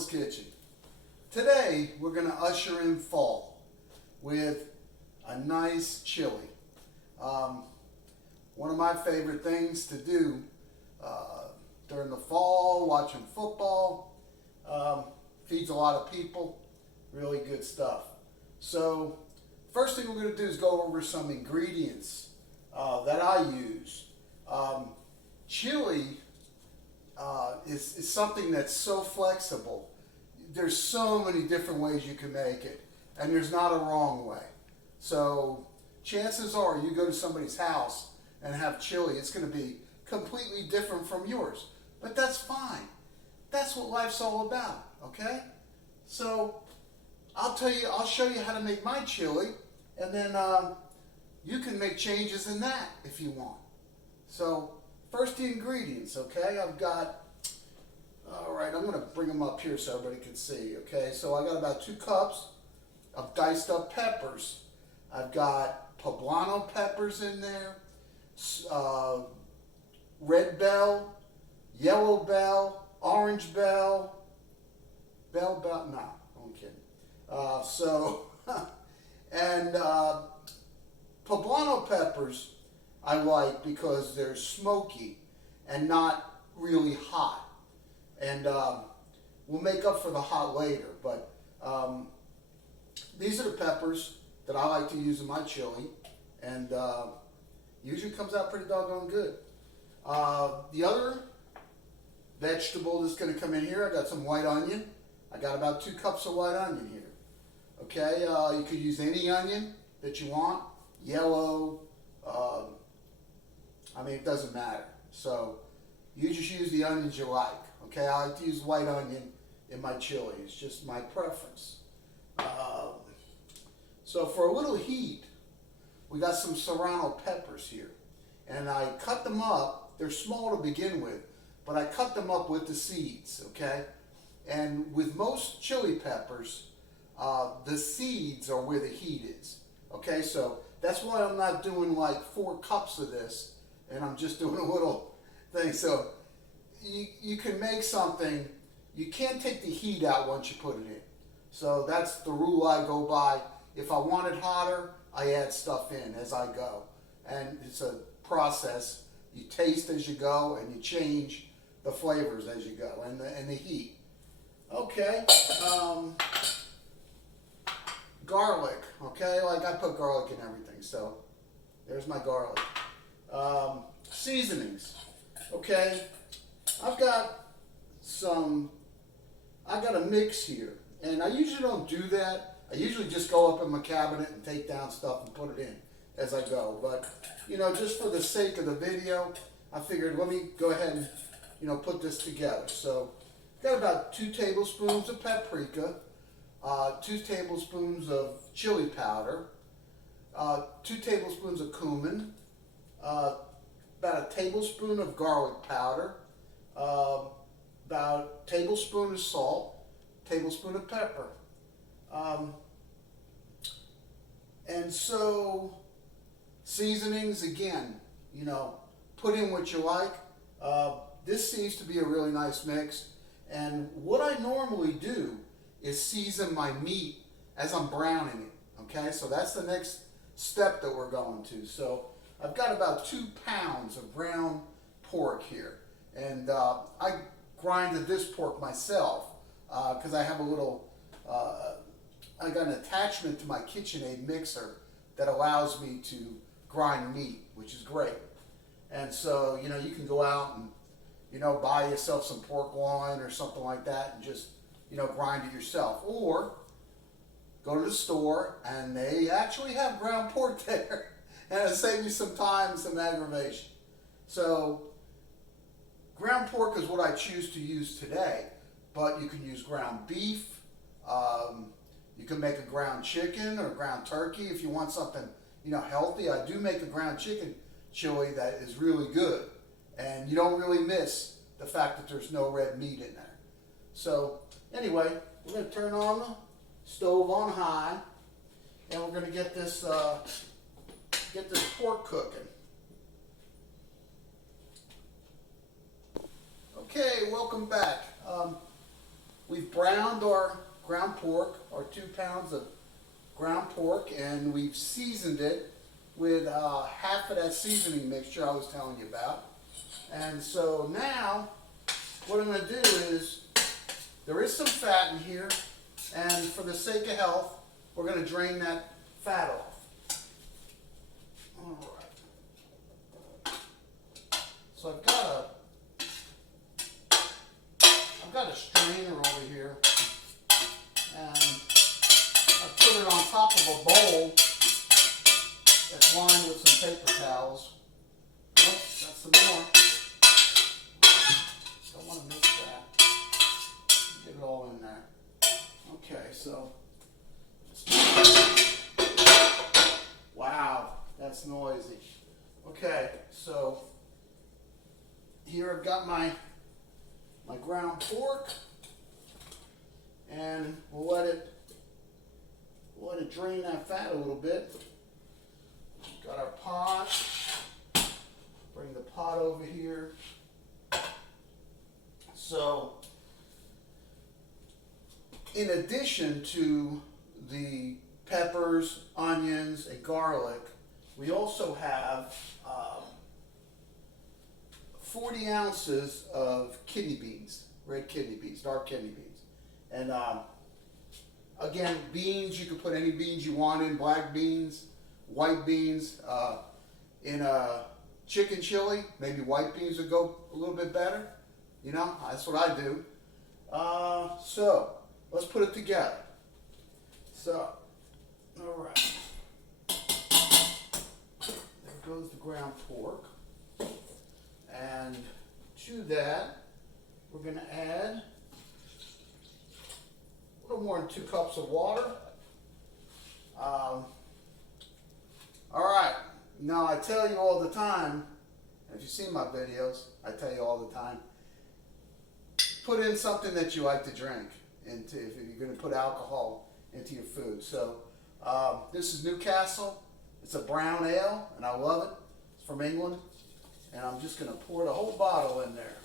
Bill's Kitchen. Today we're going to usher in fall with a nice chili. One of my favorite things to do during the fall, watching football, feeds a lot of people, really good stuff. So first thing we're going to do is go over some ingredients that I use. Chili is something that's so flexible. There's so many different ways you can make it, and there's not a wrong way. So chances are you go to somebody's house and have chili, it's going to be completely different from yours. But that's fine. That's what life's all about, okay? So I'll show you how to make my chili, and then you can make changes in that if you want. So first, the ingredients, okay? I've got, all right, I'm going to bring them up here so everybody can see, okay? So I got about 2 cups of diced up peppers. I've got poblano peppers in there, red bell, yellow bell, orange bell, no, I'm kidding. And poblano peppers I like because they're smoky and not really hot. And we'll make up for the hot later, but these are the peppers that I like to use in my chili, and usually comes out pretty doggone good. The other vegetable that's going to come in here, I got some white onion. I got about 2 cups of white onion here. Okay, you could use any onion that you want, yellow, I mean, it doesn't matter. So you just use the onions you like. Okay, I like to use white onion in my chili. It's just my preference. So for a little heat, we got some Serrano Peppers here. And I cut them up. They're small to begin with, but I cut them up with the seeds, okay? And with most chili peppers, the seeds are where the heat is. Okay, so that's why I'm not doing like 4 cups of this, and I'm just doing a little thing. So you can make something, you can't take the heat out once you put it in. So that's the rule I go by. If I want it hotter, I add stuff in as I go. And it's a process. You taste as you go, and you change the flavors as you go, and the heat. Okay. Garlic, okay? Like I put garlic in everything, so there's my garlic. Seasonings, okay? I've got a mix here, and I usually don't do that. I usually just go up in my cabinet and take down stuff and put it in as I go. But, you know, just for the sake of the video, I figured let me go ahead and, you know, put this together. So, got about 2 tablespoons of paprika, 2 tablespoons of chili powder, 2 tablespoons of cumin, about a tablespoon of garlic powder, about a tablespoon of salt, tablespoon of pepper. And so seasonings, again, you know, put in what you like. This seems to be a really nice mix. And what I normally do is season my meat as I'm browning it. Okay, so that's the next step that we're going to. So I've got about 2 pounds of ground pork here. And I grinded this pork myself because I have a little, I got an attachment to my KitchenAid mixer that allows me to grind meat, which is great. And so, you know, you can go out and, you know, buy yourself some pork loin or something like that and just, you know, grind it yourself. Or go to the store and they actually have ground pork there. And it'll save you some time and some aggravation. So ground pork is what I choose to use today, but you can use ground beef. You can make a ground chicken or ground turkey if you want something, you know, healthy. I do make a ground chicken chili that is really good, and you don't really miss the fact that there's no red meat in there. So anyway, we're going to turn on the stove on high, and we're going to get this pork cooking. Okay, welcome back. we've browned our ground pork, our 2 pounds of ground pork, and we've seasoned it with half of that seasoning mixture I was telling you about. And so now, what I'm going to do is, there is some fat in here, and for the sake of health, we're going to drain that fat off. All right. So I've got a strainer over here, and I put it on top of a bowl that's lined with some paper towels. Oh, got some more. Don't want to miss that. Get it all in there. Okay, so. Wow, that's noisy. Okay, so here I've got my ground pork, and we'll let it drain that fat a little bit. Got our pot. Bring the pot over here. So, in addition to the peppers, onions, and garlic, we also have 40 ounces of kidney beans, red kidney beans, dark kidney beans. And again, beans, you can put any beans you want in, black beans, white beans. In a chicken chili, maybe white beans would go a little bit better. You know, that's what I do. So, let's put it together. So, all right. There goes the ground pork. And to that, we're going to add a little more than 2 cups of water. All right. Now, I tell you all the time, if you've seen my videos, I tell you all the time, put in something that you like to drink if you're going to put alcohol into your food. So, this is Newcastle. It's a brown ale, and I love it. It's from England. And I'm just going to pour the whole bottle in there.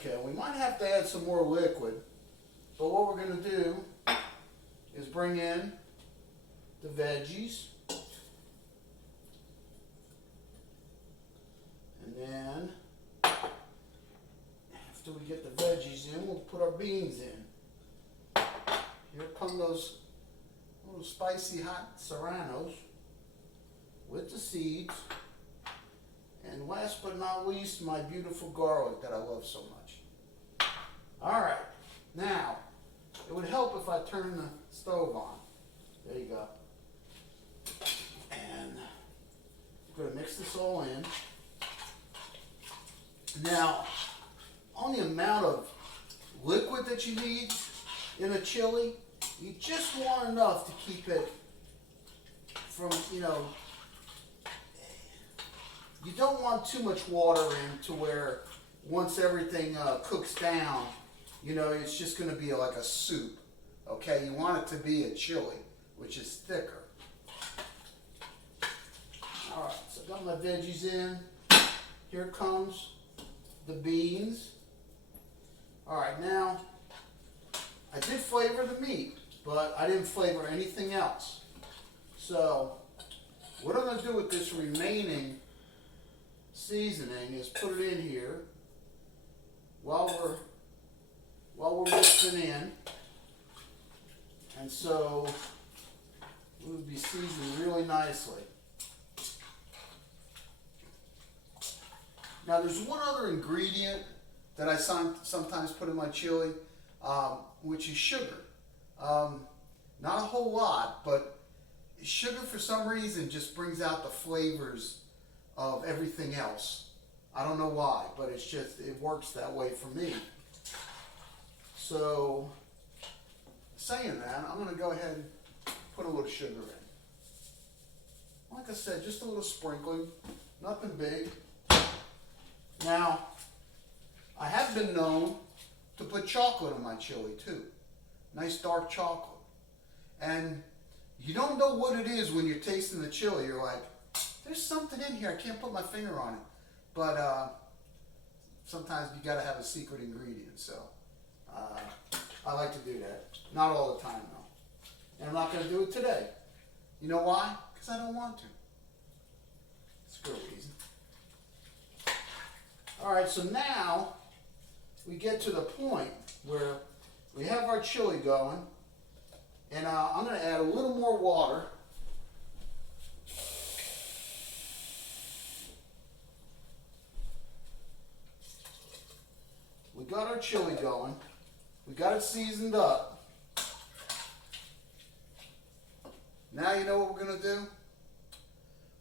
Okay, we might have to add some more liquid, but what we're going to do is bring in the veggies. And then, after we get the veggies in, we'll put our beans in. Here come those little spicy hot serranos with the seeds. And last but not least, my beautiful garlic that I love so much. All right, now, it would help if I turn the stove on. There you go. And I'm going to mix this all in. Now, on the amount of liquid that you need in a chili, you just want enough to keep it from, you don't want too much water in to where once everything cooks down, it's just going to be like a soup. Okay, you want it to be a chili, which is thicker. All right, so I've got my veggies in. Here comes the beans. All right, now, I did flavor the meat, but I didn't flavor anything else. So, what I'm going to do with this remaining seasoning is put it in here while we're mixing in. And so, it would be seasoned really nicely. Now, there's one other ingredient that I sometimes put in my chili, which is sugar. Not a whole lot, but sugar for some reason just brings out the flavors of everything else. I don't know why, but it works that way for me. So, saying that, I'm going to go ahead and put a little sugar in. Like I said, just a little sprinkling, nothing big. Now, I have been known to put chocolate in my chili too. Nice dark chocolate. And you don't know what it is when you're tasting the chili. You're like, there's something in here. I can't put my finger on it. But sometimes you got to have a secret ingredient. So I like to do that. Not all the time though. And I'm not going to do it today. You know why? Because I don't want to. It's a good reason. All right, so now we get to the point where we have our chili going, and I'm going to add a little more water. We got our chili going. We got it seasoned up. Now you know what we're going to do?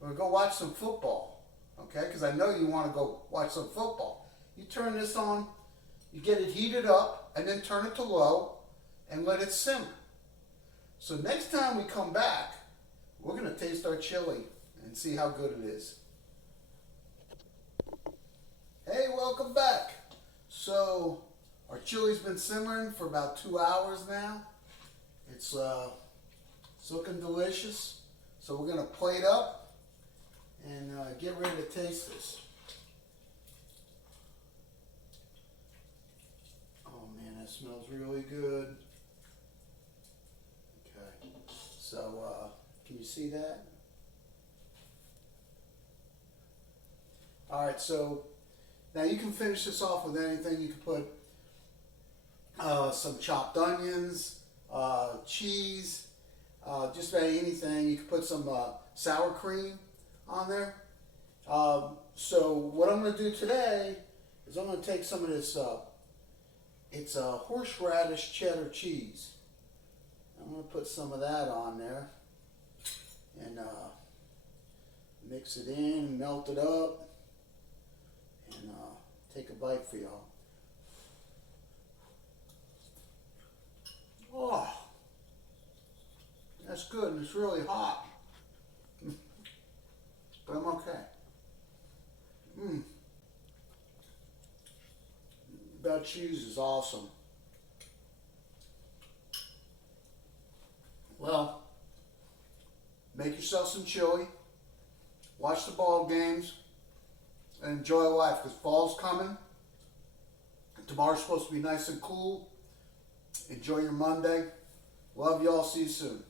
We're going to go watch some football. Okay? Because I know you want to go watch some football. You turn this on, you get it heated up, and then turn it to low and let it simmer. So next time we come back, we're going to taste our chili and see how good it is. Hey, welcome back. So our chili's been simmering for about 2 hours now. It's looking delicious. So we're going to plate up and get ready to taste this. Oh man, that smells really good. Okay, so can you see that? All right, so now you can finish this off with anything. You can put some chopped onions, cheese, just about anything. You can put some sour cream on there. So what I'm going to do today is I'm going to take some of this, it's a horseradish cheddar cheese. I'm going to put some of that on there and mix it in, melt it up, and take a bite for y'all. Oh, that's good, and it's really hot, but I'm okay. That cheese is awesome. Well, make yourself some chili, watch the ball games, and enjoy life, because fall's coming. Tomorrow's supposed to be nice and cool. Enjoy your Monday. Love y'all. See you soon.